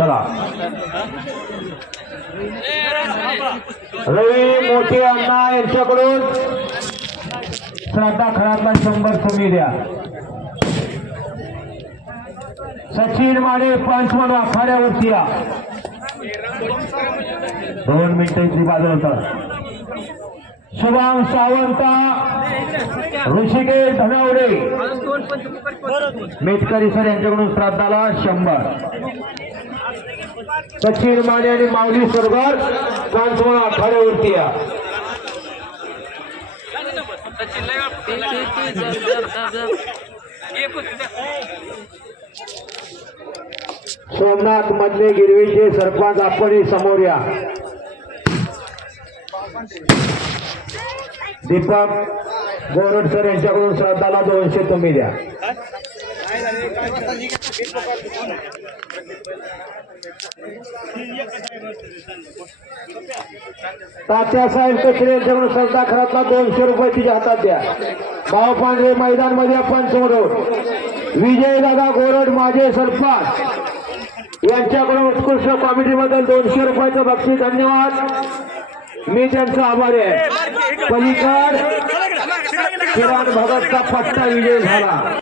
चला. रवी मोठे अण्णा यांच्याकडून श्रद्धा खरातला शंभर कमी द्या. सचिन माने पंचमन म्हणून आखाड्यावरती या. दोन मिनिटं इथली बाजू होतात शुभम सावंत ऋषिकेश धनावडे. मेटकरी सर यांच्याकडून श्राद्धाला शंभर. सचिन माने आणि माऊली सरगर कांचवणा आखाड्यावरती या. सोमनाथ मधले गिरवीचे सरपंच आपण समोर या. दीपक गोरड सर यांच्याकडून श्रद्धाला दोनशे तुम्ही द्या. तात्यासाहेब कचरे यांच्याकडून श्रद्धा खरातला दोनशे रुपये तिच्या हातात द्या. भाऊ पांढरे मैदानमध्ये पंचमरोड विजय दादा गोरड माझे सरपंच यांच्याकडून उत्कृष्ट कॉमेडी बद्दल दोनशे रुपयाचं बक्षीस. धन्यवाद. मी त्यांचा आभारी आहे. पलीकड किरण भगतचा पट्टा विजय झाला.